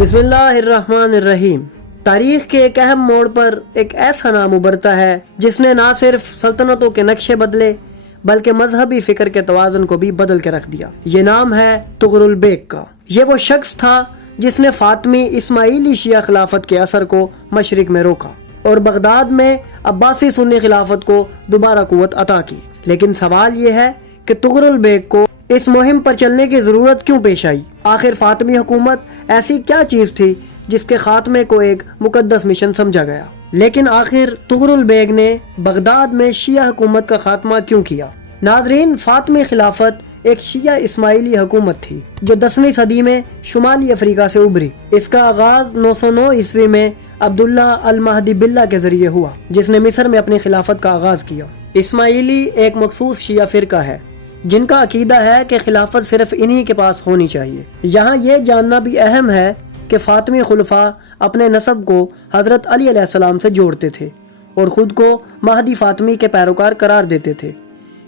بسم اللہ الرحمن الرحیم۔ تاریخ کے ایک اہم موڑ پر ایک ایسا نام ابھرتا ہے جس نے نہ صرف سلطنتوں کے نقشے بدلے بلکہ مذہبی فکر کے توازن کو بھی بدل کے رکھ دیا۔ یہ نام ہے طغرل بیگ کا۔ یہ وہ شخص تھا جس نے فاطمی اسماعیلی شیعہ خلافت کے اثر کو مشرق میں روکا اور بغداد میں عباسی سنی خلافت کو دوبارہ قوت عطا کی۔ لیکن سوال یہ ہے کہ طغرل بیگ کو اس مہم پر چلنے کی ضرورت کیوں پیش آئی؟ آخر فاطمی حکومت ایسی کیا چیز تھی جس کے خاتمے کو ایک مقدس مشن سمجھا گیا؟ لیکن آخر طغرل بیگ نے بغداد میں شیعہ حکومت کا خاتمہ کیوں کیا؟ ناظرین، فاطمی خلافت ایک شیعہ اسماعیلی حکومت تھی جو 10ویں صدی میں شمالی افریقہ سے ابھری۔ اس کا آغاز 909 عیسوی میں عبداللہ المہدی باللہ کے ذریعے ہوا، جس نے مصر میں اپنی خلافت کا آغاز کیا۔ اسماعیلی ایک مخصوص شیعہ فرقہ ہے جن کا عقیدہ ہے کہ خلافت صرف انہی کے پاس ہونی چاہیے۔ یہاں یہ جاننا بھی اہم ہے کہ فاطمی خلفاء اپنے نسب کو حضرت علی علیہ السلام سے جوڑتے تھے اور خود کو مہدی فاطمی کے پیروکار قرار دیتے تھے۔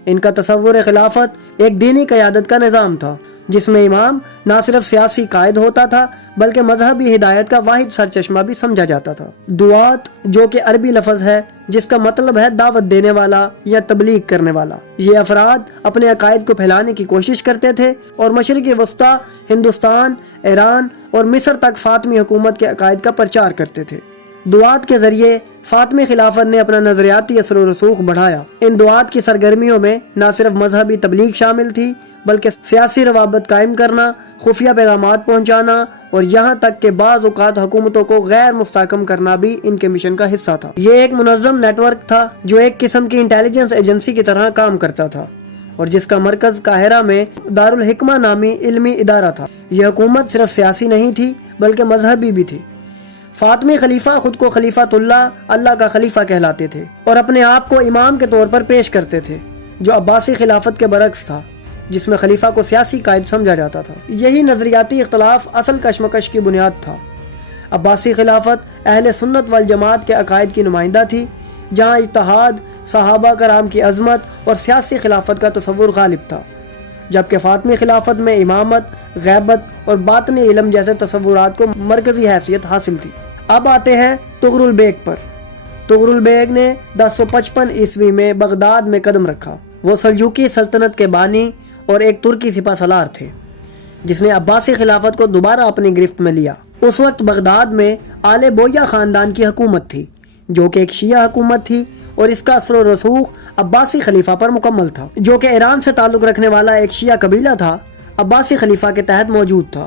ان کا تصور خلافت ایک دینی قیادت کا نظام تھا جس میں امام نہ صرف سیاسی قائد ہوتا تھا بلکہ مذہبی ہدایت کا واحد سرچشمہ بھی سمجھا جاتا تھا۔ دعات، جو کہ عربی لفظ ہے جس کا مطلب ہے دعوت دینے والا یا تبلیغ کرنے والا، یہ افراد اپنے عقائد کو پھیلانے کی کوشش کرتے تھے اور مشرقی وسطی، ہندوستان، ایران اور مصر تک فاطمی حکومت کے عقائد کا پرچار کرتے تھے۔ دعات کے ذریعے فاطمی خلافت نے اپنا نظریاتی اثر و رسوخ بڑھایا۔ ان دعات کی سرگرمیوں میں نہ صرف مذہبی تبلیغ شامل تھی بلکہ سیاسی روابط قائم کرنا، خفیہ پیغامات پہنچانا اور یہاں تک کہ بعض اوقات حکومتوں کو غیر مستحکم کرنا بھی ان کے مشن کا حصہ تھا۔ یہ ایک منظم نیٹ ورک تھا جو ایک قسم کی انٹیلیجنس ایجنسی کی طرح کام کرتا تھا اور جس کا مرکز قاہرہ میں دارالحکمہ نامی علمی ادارہ تھا۔ یہ حکومت صرف سیاسی نہیں تھی بلکہ مذہبی بھی تھی۔ فاطمی خلیفہ خود کو خلیفۃ اللہ کا خلیفہ کہلاتے تھے اور اپنے آپ کو امام کے طور پر پیش کرتے تھے، جو عباسی خلافت کے برعکس تھا جس میں خلیفہ کو سیاسی قائد سمجھا جاتا تھا۔ یہی نظریاتی اختلاف اصل کشمکش کی بنیاد تھا۔ عباسی خلافت اہل سنت والجماعت کے عقائد کی نمائندہ تھی، جہاں اتحاد، صحابہ کرام کی عظمت اور سیاسی خلافت کا تصور غالب تھا، جبکہ فاطمی خلافت میں امامت، غیبت اور باطنی علم جیسے تصورات کو مرکزی حیثیت حاصل تھی۔ اب آتے ہیں طغرل بیگ پر۔ طغرل بیگ نے 1055 عیسوی میں بغداد میں قدم رکھا۔ وہ سلجوقی سلطنت کے بانی اور ایک ترکی سپہ سالار تھے جس نے عباسی خلافت کو دوبارہ اپنی گرفت میں لیا۔ اس وقت بغداد میں آل بویہ خاندان کی حکومت تھی جو کہ ایک شیعہ حکومت تھی اور اس کا اثر و رسوخ عباسی خلیفہ پر مکمل تھا، جو کہ ایران سے تعلق رکھنے والا ایک شیعہ قبیلہ تھا۔ عباسی خلیفہ کے تحت موجود تھا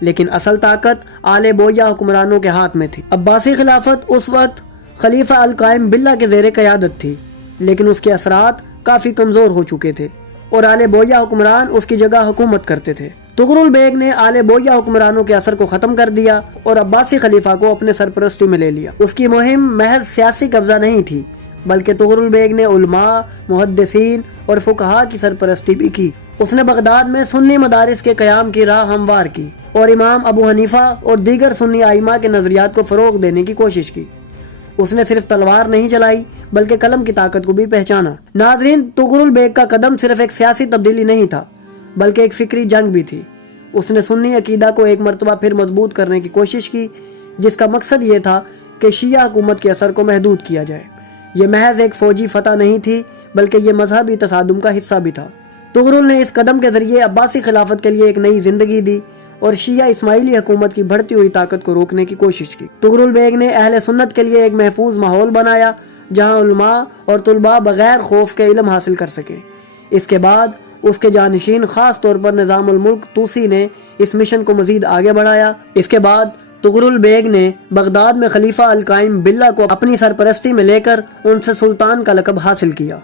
لیکن اصل طاقت آل بویہ حکمرانوں کے ہاتھ میں تھی۔ عباسی خلافت اس وقت خلیفہ القائم باللہ کے زیر قیادت تھی لیکن اس کے اثرات کافی کمزور ہو چکے تھے اور آل بویہ حکمران اس کی جگہ حکومت کرتے تھے۔ طغرل بیگ نے آل بویہ حکمرانوں کے اثر کو ختم کر دیا اور عباسی خلیفہ کو اپنے سرپرستی میں لے لیا۔ اس کی مہم محض سیاسی قبضہ نہیں تھی بلکہ طغرل بیگ نے علماء، محدثین اور فقہاء کی سرپرستی بھی کی۔ اس نے بغداد میں سنی مدارس کے قیام کی راہ ہموار کی اور امام ابو حنیفہ اور دیگر سنی ائمہ کے نظریات کو فروغ دینے کی کوشش کی۔ اس نے صرف تلوار نہیں چلائی بلکہ قلم کی طاقت کو بھی پہچانا۔ ناظرین، طغرل بیگ کا قدم صرف ایک سیاسی تبدیلی نہیں تھا بلکہ ایک فکری جنگ بھی تھی۔ اس نے سنی عقیدہ کو ایک مرتبہ پھر مضبوط کرنے کی کوشش کی جس کا مقصد یہ تھا کہ شیعہ حکومت کے اثر کو محدود کیا جائے۔ یہ محض ایک فوجی فتح نہیں تھی بلکہ یہ مذہبی تصادم کا حصہ بھی تھا۔ طغرل نے اس قدم کے ذریعے عباسی خلافت کے لیے ایک نئی زندگی دی اور شیعہ اسماعیلی حکومت کی بڑھتی ہوئی طاقت کو روکنے کی کوشش کی۔ طغرل بیگ نے اہل سنت کے لیے ایک محفوظ ماحول بنایا جہاں علماء اور طلباء بغیر خوف کے علم حاصل کر سکیں۔ اس کے بعد اس کے جانشین، خاص طور پر نظام الملک طوسی نے اس مشن کو مزید آگے بڑھایا۔ اس کے بعد طغرل بیگ نے بغداد میں خلیفہ القائم باللہ کو اپنی سرپرستی میں لے کر ان سے سلطان کا لقب حاصل کیا۔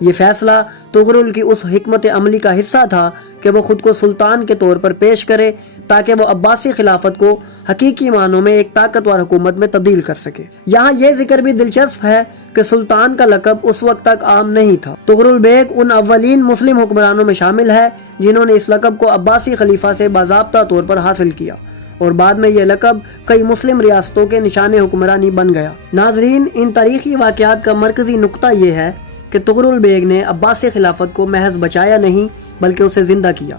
یہ فیصلہ طغرل کی اس حکمت عملی کا حصہ تھا کہ وہ خود کو سلطان کے طور پر پیش کرے تاکہ وہ عباسی خلافت کو حقیقی معنوں میں ایک طاقتور حکومت میں تبدیل کر سکے۔ یہاں یہ ذکر بھی دلچسپ ہے کہ سلطان کا لقب اس وقت تک عام نہیں تھا۔ طغرل بیگ ان اولین مسلم حکمرانوں میں شامل ہے جنہوں نے اس لقب کو عباسی خلیفہ سے باضابطہ طور پر حاصل کیا اور بعد میں یہ لقب کئی مسلم ریاستوں کے نشان حکمرانی بن گیا۔ ناظرین، ان تاریخی واقعات کا مرکزی نقطہ یہ ہے کہ طغرل بیگ نے عباسی خلافت کو محض بچایا نہیں بلکہ اسے زندہ کیا،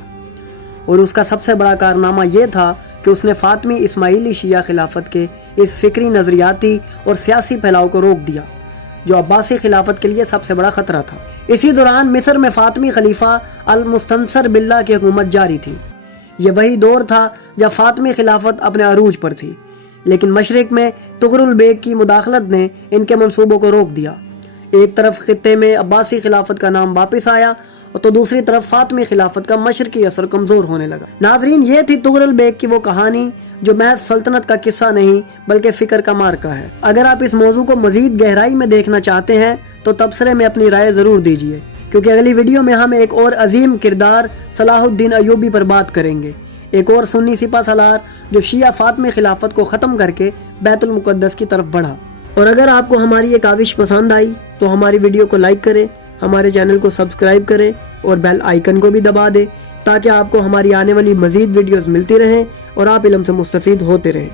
اور اس کا سب سے بڑا کارنامہ یہ تھا کہ اس نے فاطمی اسماعیلی شیعہ خلافت کے اس فکری نظریاتی اور سیاسی پھیلاؤ کو روک دیا جو عباسی خلافت کے لیے سب سے بڑا خطرہ تھا۔ اسی دوران مصر میں فاطمی خلیفہ المستنصر باللہ کی حکومت جاری تھی۔ یہ وہی دور تھا جب فاطمی خلافت اپنے عروج پر تھی، لیکن مشرق میں طغرل بیگ کی مداخلت نے ان کے منصوبوں کو روک دیا۔ ایک طرف خطے میں عباسی خلافت کا نام واپس آیا تو دوسری طرف فاطمی خلافت کا مشرقی اثر کمزور ہونے لگا۔ ناظرین، یہ تھی طغرل بیگ کی وہ کہانی جو محض سلطنت کا قصہ نہیں بلکہ فکر کا مارکہ ہے۔ اگر آپ اس موضوع کو مزید گہرائی میں دیکھنا چاہتے ہیں تو تبصرے میں اپنی رائے ضرور دیجیے، کیونکہ اگلی ویڈیو میں ہم ایک اور عظیم کردار صلاح الدین ایوبی پر بات کریں گے، ایک اور سنی سپہ سالار جو شیعہ فاطمی خلافت کو ختم کر کے بیت المقدس کی طرف بڑھا۔ اور اگر آپ کو ہماری یہ کاوش پسند آئی تو ہماری ویڈیو کو لائک کریں، ہمارے چینل کو سبسکرائب کریں اور بیل آئیکن کو بھی دبا دیں تاکہ آپ کو ہماری آنے والی مزید ویڈیوز ملتی رہیں اور آپ علم سے مستفید ہوتے رہیں۔